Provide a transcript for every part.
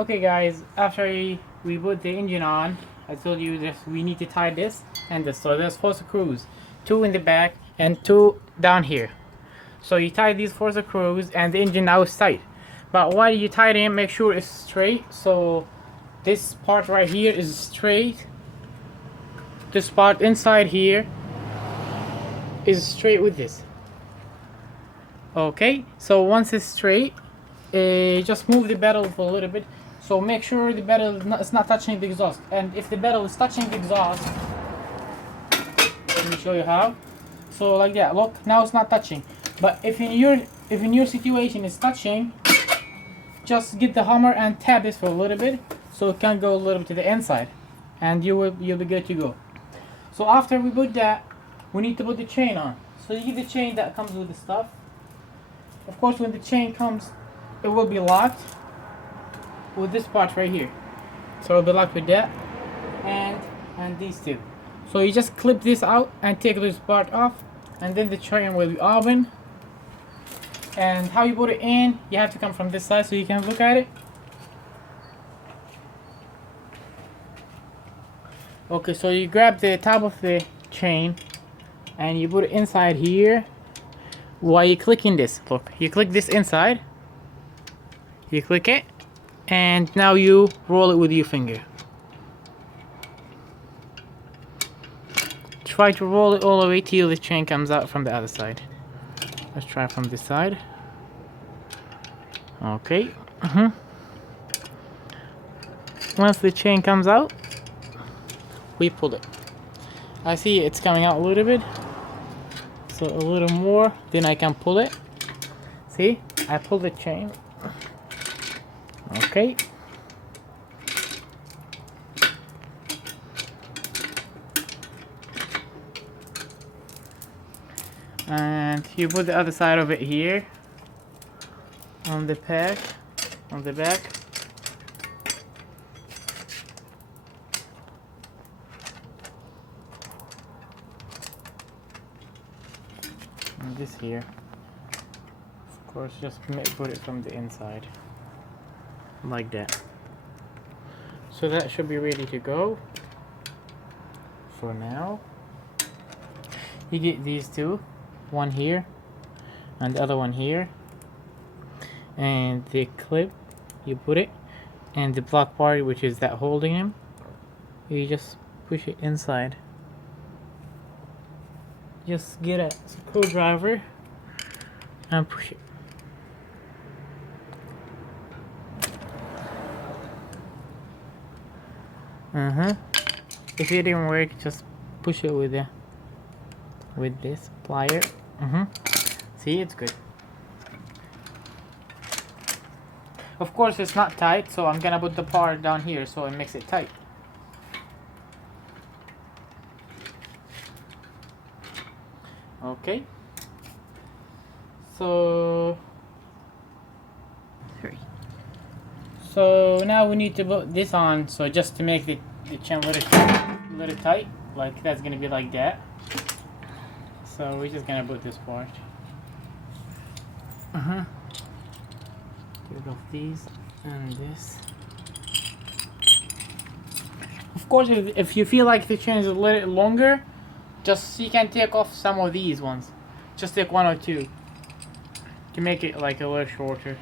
Okay guys, after we put the engine on, I told you that we need to tie this and this. So there's 4 screws, 2 in the back and 2 down here. So you tie these 4 screws and the engine now is tight. But while you tie them, make sure it's straight. So this part right here is straight. This part inside here is straight with this. Okay, so once it's straight, just move the pedal for a little bit. So make sure the pedal is not touching the exhaust. And if the pedal is touching the exhaust, let me show you how. So like that, look, now it's not touching. But if in your situation it's touching, just get the hammer and tap this for a little bit, so it can go a little bit to the inside, and you'll be good to go. So after we put that, we need to put the chain on. So you get the chain that comes with the stuff. Of course, when the chain comes, it will be locked with this part right here. So it'll be locked with that and these two. So you just clip this out and take this part off, and then the chain will be open. And how you put it in, you have to come from this side so you can look at it. Okay, so you grab the top of the chain and you put it inside here. While you're clicking this, look, you click this inside, you click it, and now you roll it with your finger. Try to roll it all the way till the chain comes out from the other side. Let's try from this side. Okay. Once the chain comes out, we pull it. I see it's coming out a little bit. So a little more, then I can pull it. See? I pull the chain. Okay. And you put the other side of it here on the back. And this here, of course, just put it from the inside like that. So that should be ready to go for now. You get these two, one here and the other one here, and the clip, you put it, and the black part, which is that holding him, you just push it inside. Just get a screwdriver and push it. If it didn't work, just push it with this plier. See, it's good. Of course, it's not tight, so I'm gonna put the part down here so it makes it tight. Okay. So now we need to put this on. So just to make the chain a little tight, like that's gonna be like that. So we're just gonna put this part. Get rid of these and this. Of course, if you feel like the chain is a little longer, you can take off some of these ones. Just take 1 or 2 to make it like a little shorter.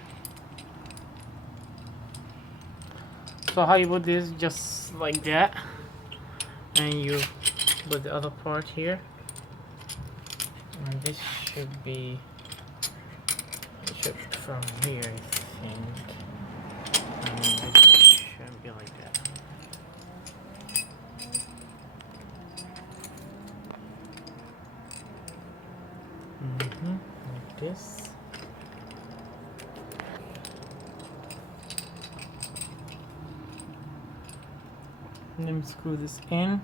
So how you put this, just like that, and you put the other part here, and this should be from here, I think, and this should be like that. Like this. And then screw this in.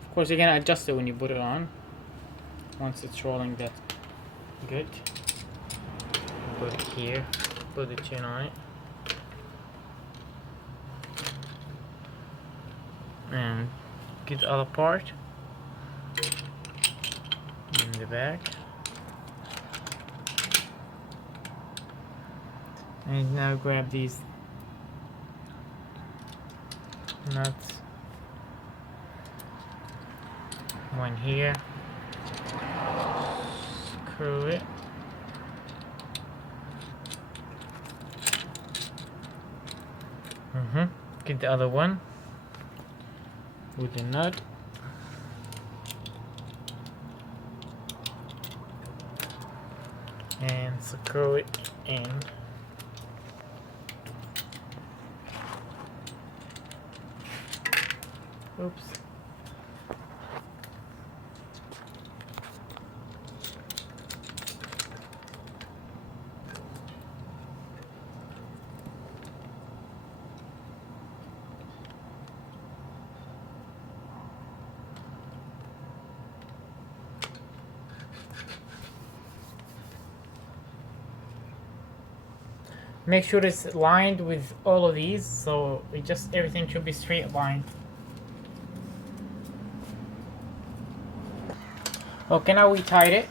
Of course, you're gonna adjust it when you put it on. Once it's rolling that good. Put it here, put the chain on it. And get the other part. the back. And now grab these nuts. One here. Screw it. Get the other one with the nut. And screw it in. Oops. Make sure it's lined with all of these, so everything should be straight line. Okay, now we tied it.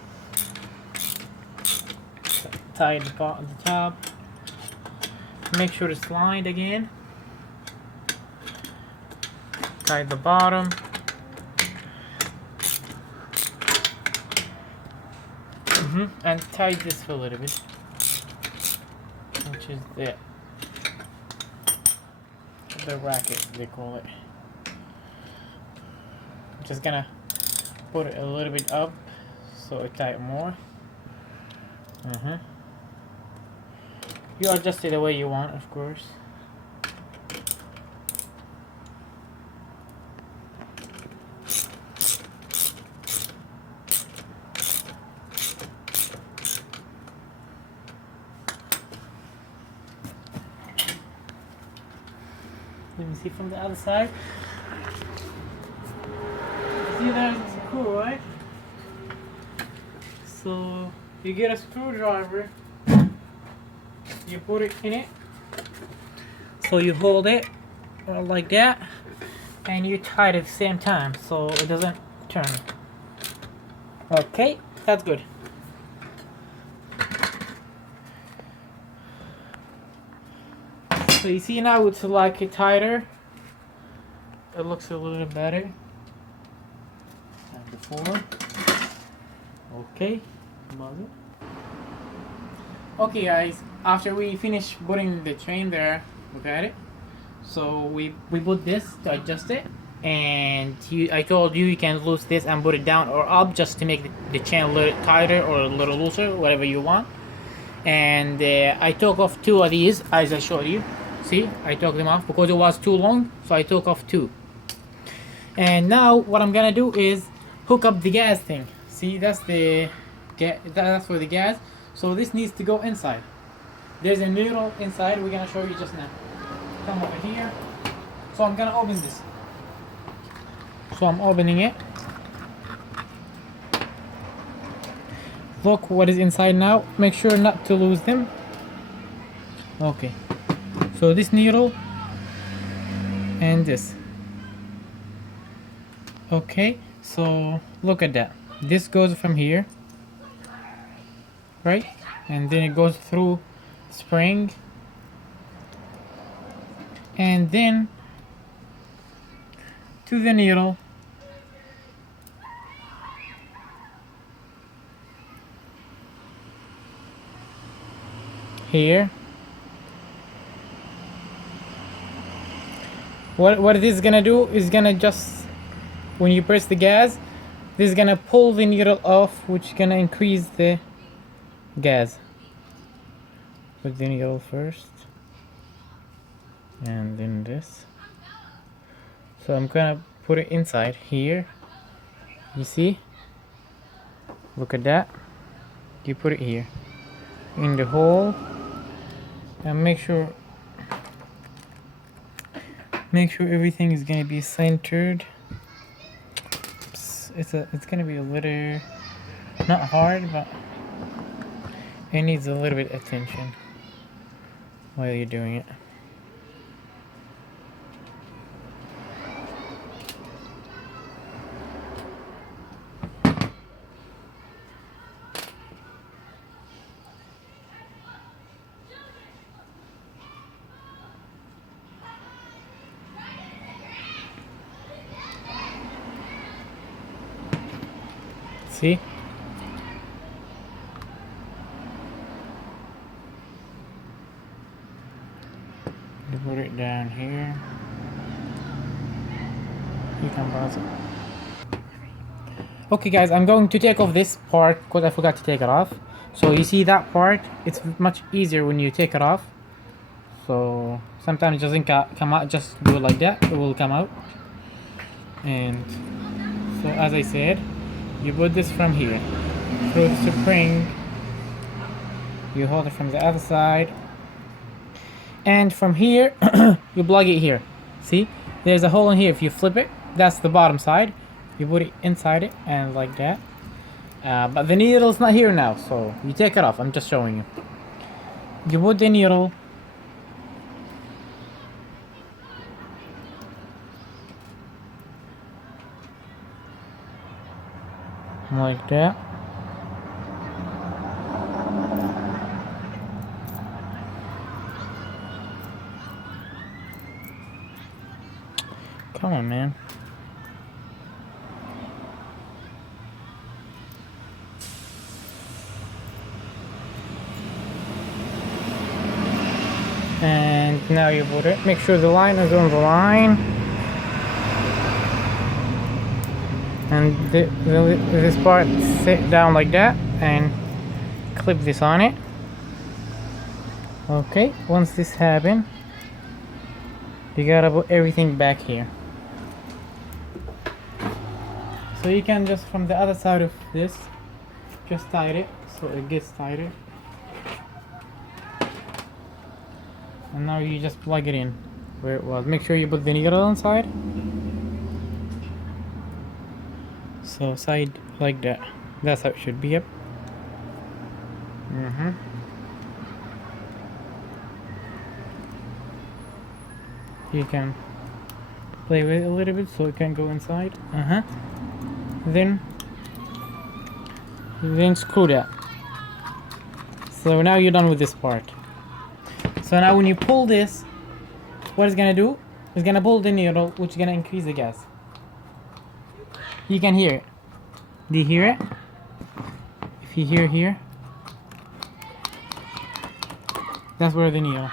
Tie the top. Make sure it's lined again. Tie the bottom. And tie this for a little bit, which is the racket they call it. I'm just gonna put it a little bit up so it tight more. You adjust it the way you want, of course. Let me see from the other side. See, there's the screw, right? So you get a screwdriver, you put it in it, so you hold it like that, and you tie it at the same time so it doesn't turn. Okay, that's good. So you see now it's like it tighter. It looks a little better than before. Okay, okay guys, after we finish putting the chain there, look at it. So we put this to adjust it, and I told you can loose this and put it down or up just to make the chain a little tighter or a little looser, whatever you want. And I took off 2 of these as I showed you. See, I took them off because it was too long, so I took off 2. And now what I'm gonna do is hook up the gas thing. See, that's for the gas. So this needs to go inside. There's a needle inside. We're gonna show you just now. Come over here. So I'm gonna open this. So I'm opening it. Look what is inside now. Make sure not to lose them. Okay. So this needle and this. Okay. So look at that. This goes from here, right? And then it goes through spring, and then to the needle. Here. What this is gonna do is gonna just, when you press the gas, this is gonna pull the needle off, which is gonna increase the gas. Put the needle first, and then this. So I'm gonna put it inside here. You see? Look at that. You put it here in the hole, and make sure everything is gonna be centered. It's gonna be a little, not hard, but it needs a little bit of attention while you're doing it. See? You put it down here. You can pause it. Okay guys, I'm going to take off this part because I forgot to take it off. So you see that part? It's much easier when you take it off. So sometimes it doesn't come out, just do it like that, it will come out. And so as I said, you put this from here through the spring, you hold it from the other side, and from here you plug it here. See, there's a hole in here. If you flip it, that's the bottom side. You put it inside it and like that. But the needle's not here now, so you take it off. I'm just showing you. You put the needle like that. Come on, man. And now you put it. Make sure the line is on the line. And this part sit down like that and clip this on it. Okay, once this happens, you gotta put everything back here. So you can just from the other side of this, just tie it so it gets tighter. And now you just plug it in where it was. Make sure you put the needle inside. So side like that. That's how it should be. Yep. You can play with it a little bit so it can go inside. Then screw that. So now you're done with this part. So now when you pull this, what it's gonna do is gonna pull the needle, which is gonna increase the gas. You can hear it. Do you hear it? If you hear here, that's where the needle.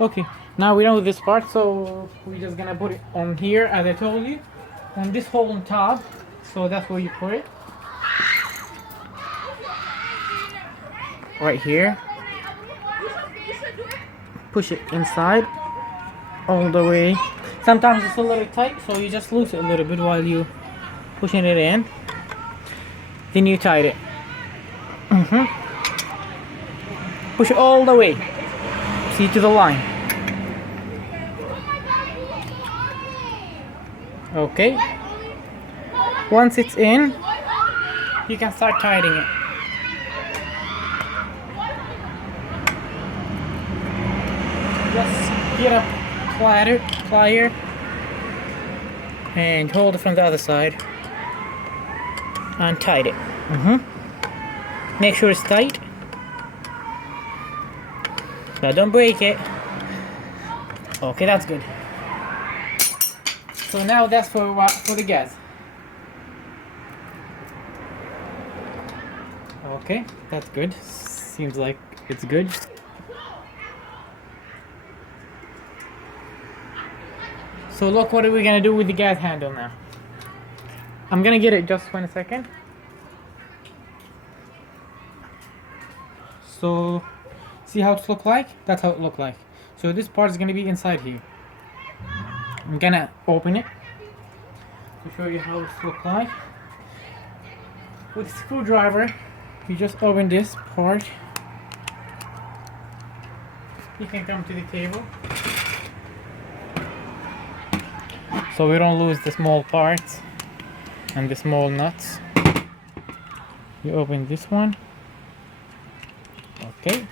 Okay, now we're done with this part, so we're just gonna put it on here, as I told you, on this hole on top. So that's where you put it. Right here. Push it inside all the way. Sometimes it's a little tight, so you just loosen it a little bit while you pushing it in. Then you tied it. Push it all the way. See, to the line. Okay. Once it's in, you can start tightening it. Just get a plier and hold it from the other side and tight it. Make sure it's tight. Now don't break it. Okay, that's good. So now that's for the gas. Okay, that's good. Seems like it's good. So look, what are we gonna do with the gas handle now? I'm gonna get it just for a second. So see how it look like? That's how it look like. So this part is gonna be inside here. I'm gonna open it to show you how it look like. With a screwdriver, you just open this part. You can come to the table, so we don't lose the small parts and the small nuts. You open this one, okay,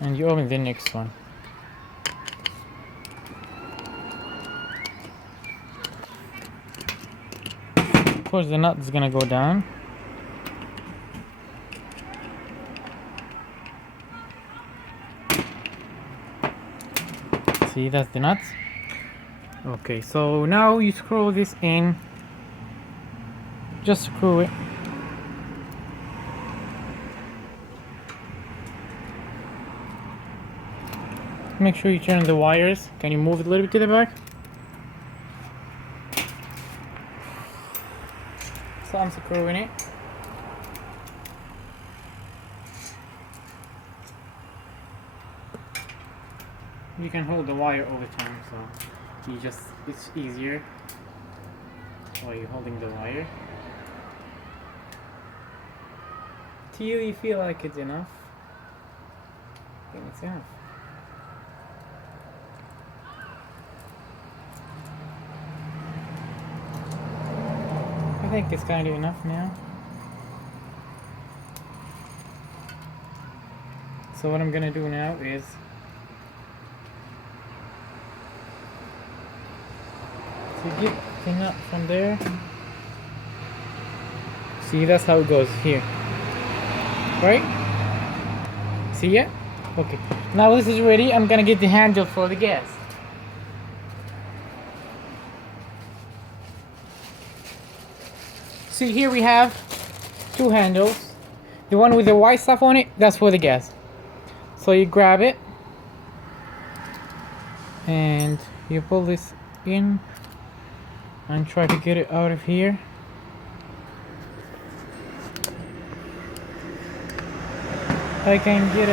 and you open the next one. Of course the nut is gonna go down. See, that's the nuts. Okay, so now you screw this in. Just screw it Make sure you turn the wires. Can you move it a little bit to the back? So I'm screwing it. You can hold the wire all the time, so it's easier while you're holding the wire. To you feel like it's enough. I think it's enough. I think it's kind of enough now. So what I'm gonna do now is to get the nut from there. See, that's how it goes here. Right? See it? Okay. Now this is ready. I'm gonna get the handle for the gas. See, here we have two handles. The one with the white stuff on it, that's for the gas. So you grab it and you pull this in and try to get it out of here. I can get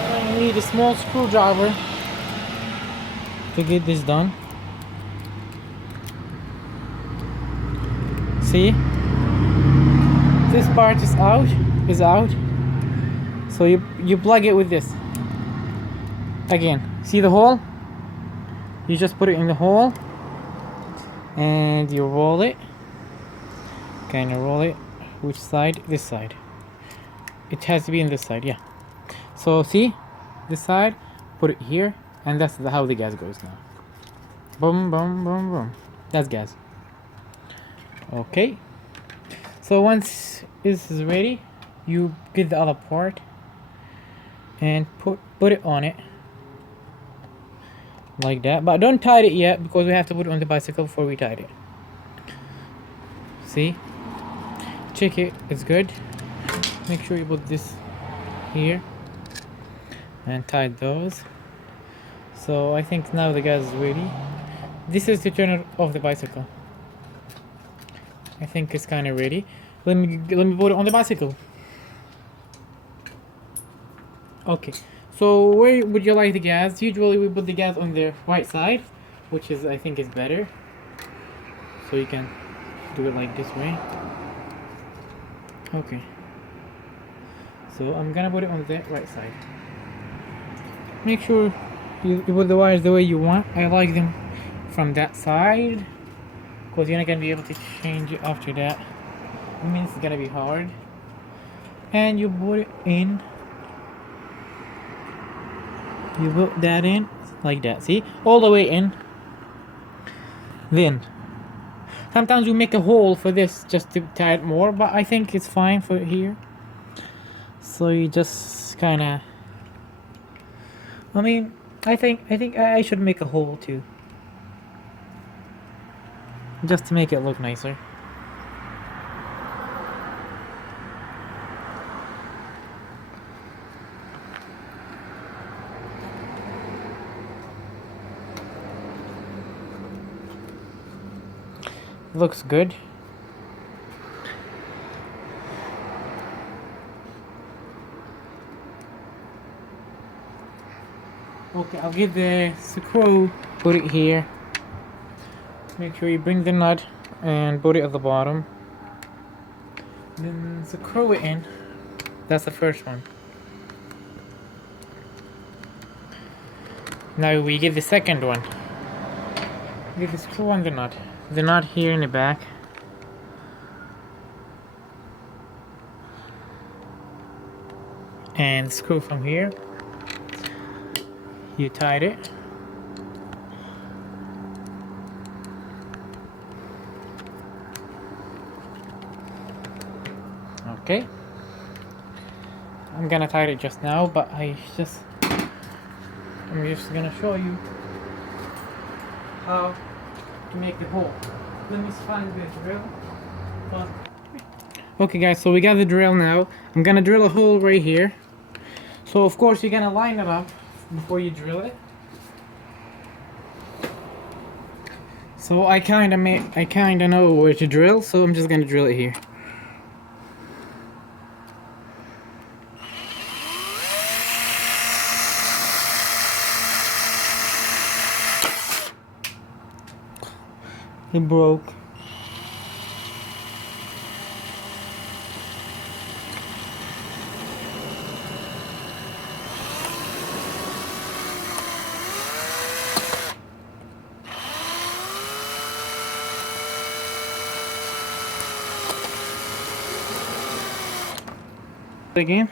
I need a small screwdriver to get this done. See, this part is out, so you plug it with this again. See the hole? You just put it in the hole and you roll it. Can you roll it? Which side? This side. It has to be in this side, yeah. So see, this side, put it here, and that's how the gas goes now. Boom, boom, boom, boom. That's gas. Okay, so once this is ready, you get the other part and put it on it like that, but don't tie it yet because we have to put it on the bicycle before we tie it. See, check it, it's good. Make sure you put this here and tie those. So I think now the gas is ready. This is to turn it off the bicycle. I think it's kind of ready. Let me put it on the bicycle. Okay, so where would you like the gas? Usually we put the gas on the right side, which is I think is better. So you can do it like this way. Okay. So I'm gonna put it on the right side. Make sure you put the wires the way you want. I like them from that side, because you're not gonna be able to change it after that. It means it's gonna be hard. And you put it in. You put that in like that. See, all the way in. Then sometimes you make a hole for this just to tie it more, but I think it's fine for here. So you just kind of. I mean, I think I should make a hole too, just to make it look nicer. Looks good. Okay, I'll get the screw, put it here. Make sure you bring the nut and put it at the bottom. Then screw it in. That's the first one. Now we get the second one. Get the screw on the nut. The nut here in the back. And screw from here. You tied it. Okay. I'm gonna tie it just now, but I'm just gonna show you how to make the hole. Let me find the drill. Okay guys, so we got the drill now. I'm gonna drill a hole right here. So of course you're gonna line it up before you drill it. So I kinda know where to drill, so I'm just gonna drill it here. It broke. Again.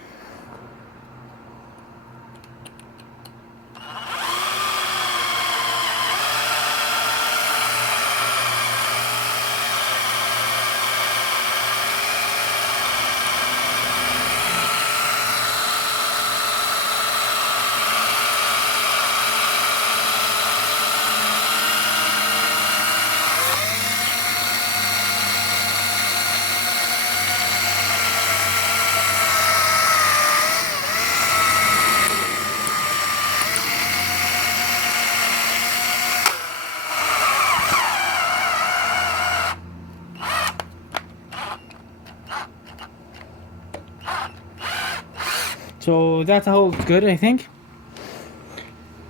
So that's how it's good, I think.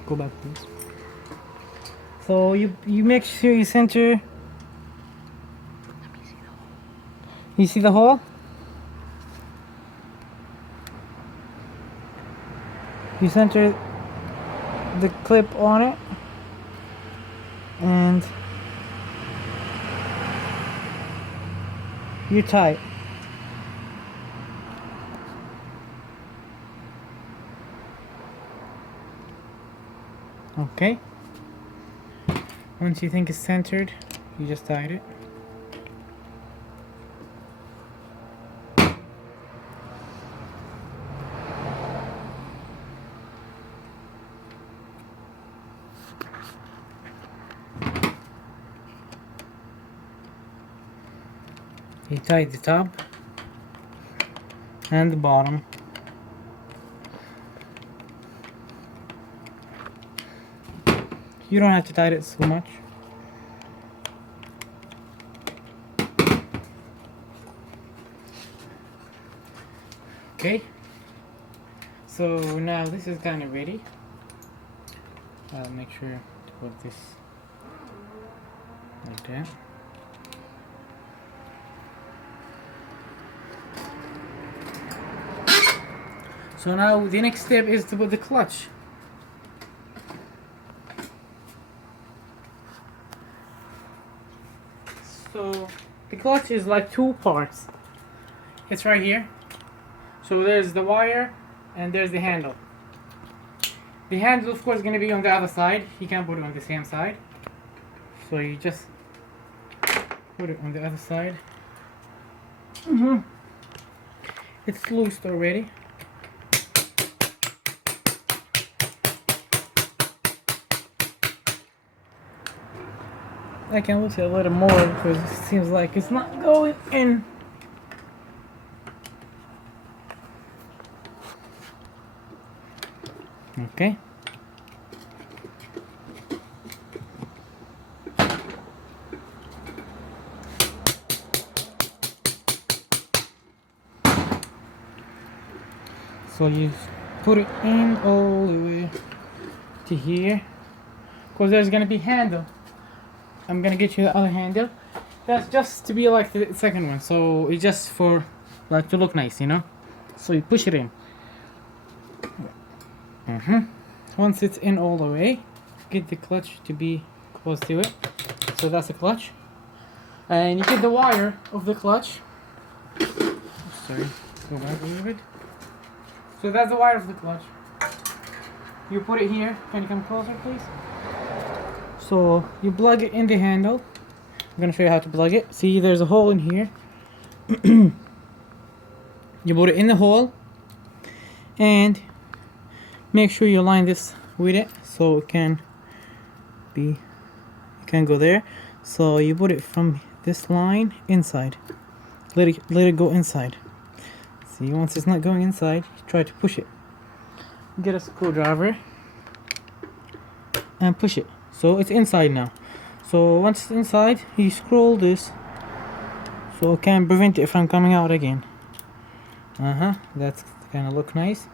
Go back, please. So you make sure you center. You see the hole? You center the clip on it, and you tie it. Okay. Once you think it's centered, you just tied it. You tied the top and the bottom. You don't have to tie it so much. Okay, so now this is kind of ready. I'll make sure to put this like that. So now the next step is to put the clutch. So the clutch is like two parts. It's right here. So there's the wire and there's the handle. The handle of course is going to be on the other side. You can't put it on the same side. So you just put it on the other side. It's loose already. I can loosen it a little more because it seems like it's not going in. Okay. So you put it in all the way to here, because there's gonna be handle. I'm gonna get you the other handle. That's just to be like the second one, so it's just for like to look nice, you know. So you push it in. Once it's in all the way, get the clutch to be close to it. So that's the clutch, and you get the wire of the clutch. Sorry, go back a little bit. So that's the wire of the clutch. You put it here. Can you come closer, please? So you plug it in the handle. I'm gonna show you how to plug it. See, there's a hole in here. You put it in the hole, and make sure you line this with it so it can be. It can go there. So you put it from this line inside. Let it go inside. See, once it's not going inside, try to push it. get a screwdriver and push it. So it's inside now. So once it's inside, you scroll this so it can prevent it from coming out again. That's gonna look nice.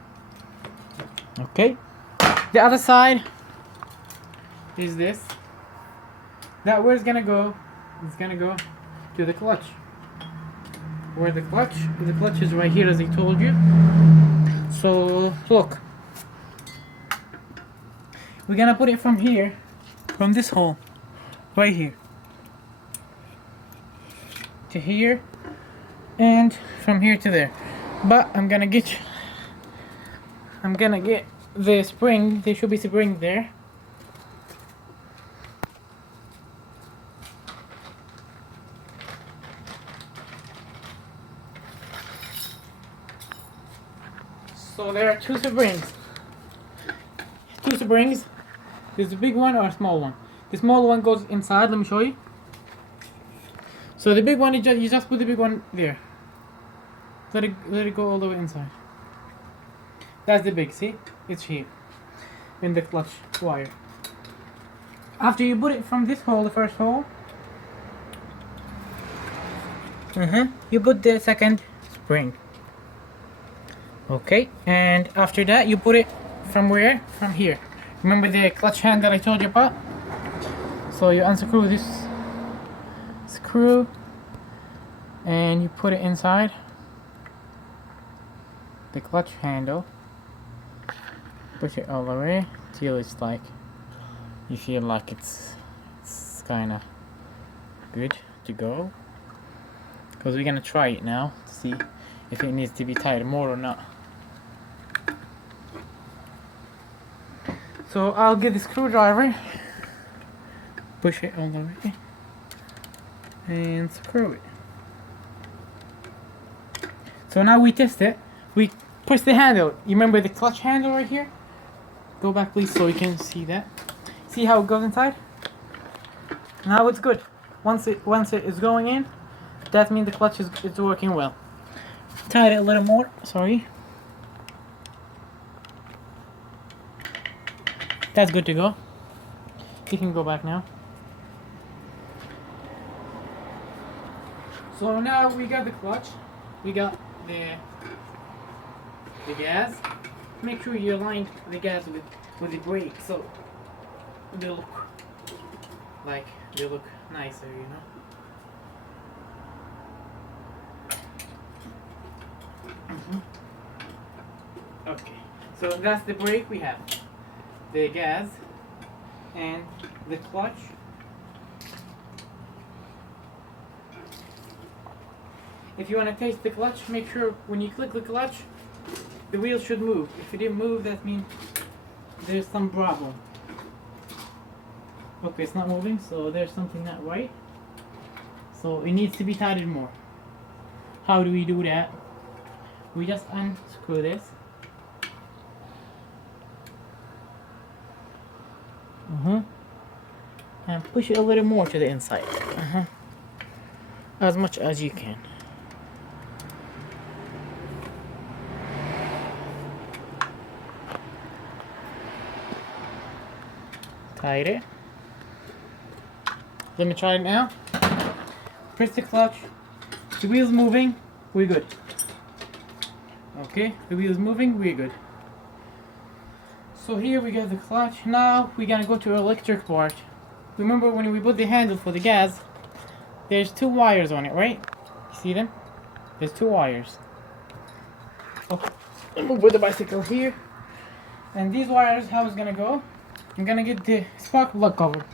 Okay, the other side is this. That where it's gonna go? It's gonna go to the clutch. Where the clutch is right here, as I told you. So look, we're gonna put it from here, from this hole, right here, to here, and from here to there. But I'm gonna get the spring. There should be spring there. So there are two springs. There's a big one or a small one. The small one goes inside. Let me show you. So the big one, you just put the big one there. Let it go all the way inside. That's the big. See, it's here in the clutch wire. After you put it from this hole, the first hole, you put the second spring. Okay, and after that you put it from where? From here. Remember the clutch hand that I told you about? So you unscrew this screw and you put it inside the clutch handle. Push it all the way till it's like you feel like it's kind of good to go. Because we're gonna try it now to see if it needs to be tightened more or not. So I'll get the screwdriver, push it all the way, and screw it. So now we test it. We push the handle. You remember the clutch handle right here? Go back please so you can see that. See how it goes inside? Now it's good. Once it is going in, that means the clutch is working well. Tighten it a little more, sorry. That's good to go. You can go back now. So now we got the clutch. We got the gas. Make sure you align the gas with the brake so they look nicer, you know. Okay, so that's the brake we have. The gas and the clutch. If you want to taste the clutch, make sure when you click the clutch, the wheel should move. If it didn't move, that means there's some problem. Okay, it's not moving, so there's something not right. So it needs to be tightened more. How do we do that? We just unscrew this. And push it a little more to the inside. As much as you can. Tight it. Let me try it now. Press the clutch. The wheel's moving. We're good. Okay, the wheel's moving. We're good. So here we got the clutch. Now we're gonna go to electric part. Remember when we put the handle for the gas, there's two wires on it, right? You see them? There's two wires. Okay, I'm gonna put the bicycle here. And these wires, how it's gonna go? I'm gonna get the spark plug cover.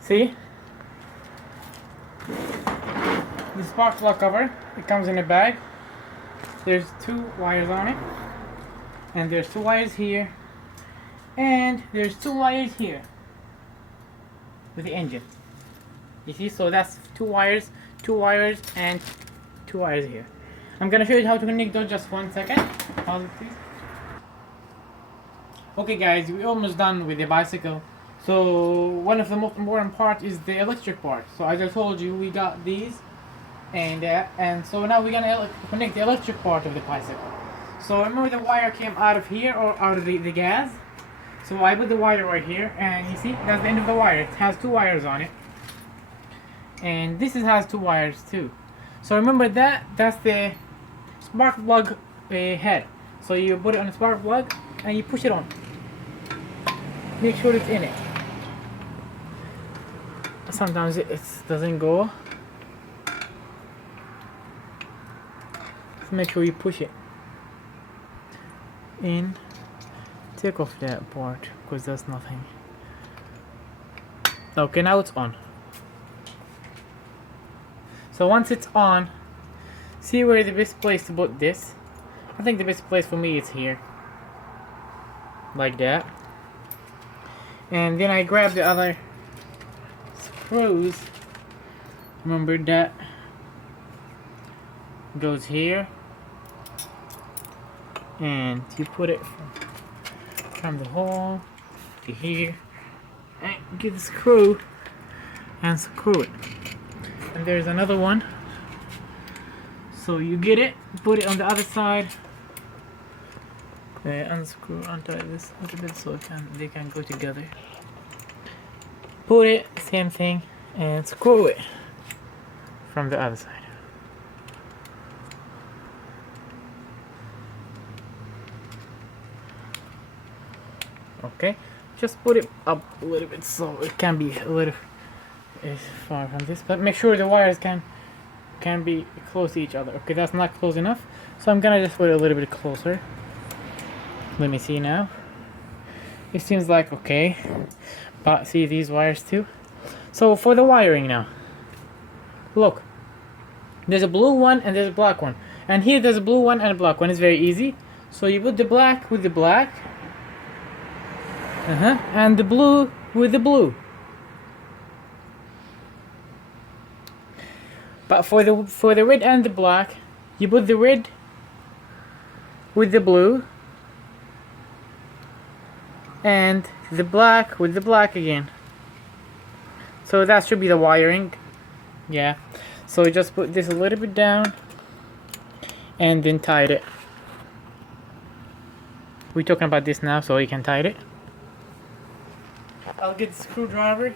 See? The spark plug cover, it comes in a bag. There's two wires on it. And there's two wires here. And there's two wires here. With the engine. You see, so that's two wires, and two wires here. I'm gonna show you how to connect those, just 1 second. Pause it please. Okay guys, we're almost done with the bicycle. So one of the most important part is the electric part. So as I told you, we got these, and so now we're gonna connect the electric part of the bicycle. So remember the wire came out of here or out of the gas. So I put the wire right here, and you see that's the end of the wire. It has two wires on it, and this has two wires too. So remember that's the spark plug head. So you put it on the spark plug and you push it on. Make sure it's in it. Sometimes it doesn't go. So make sure you push it in. Take off that part because there's nothing. Okay, now it's on. So once it's on, see where the best place to put this. I think the best place for me is here, like that. And then I grab the other screws. Remember that goes here, and you put it from the hole to here, and get the screw and screw it. And there's another one. So you get it, put it on the other side, unscrew, untie this a little bit so they can go together. Put it, same thing, and screw it from the other side. Okay, just put it up a little bit so it can be a little far from this, but make sure the wires can be close to each other. Okay, that's not close enough, so I'm gonna just put it a little bit closer. Let me see now. It seems like okay, but see these wires too. So for the wiring now, look, there's a blue one and there's a black one, and here there's a blue one and a black one. It's very easy. So you put the black with the black, and the blue with the blue. But for the red and the black, you put the red with the blue, and the black with the black again. So that should be the wiring. Yeah. So just put this a little bit down, and then tie it. We're talking about this now, so you can tie it. I'll get the screwdriver.